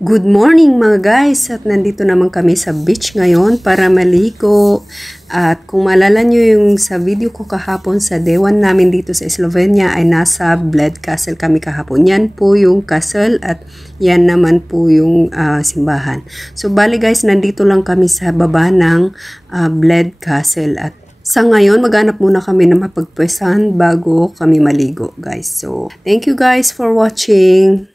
Good morning mga guys, at nandito naman kami sa beach ngayon para maligo. At kung maalala nyo yung sa video ko kahapon sa day 1 namin dito sa Slovenia ay nasa Bled Castle kami kahapon. Yan po yung castle at yan naman po yung simbahan. So bali guys, nandito lang kami sa baba ng Bled Castle at sa ngayon maghanap muna kami na mapagpwesahan bago kami maligo guys. So thank you guys for watching.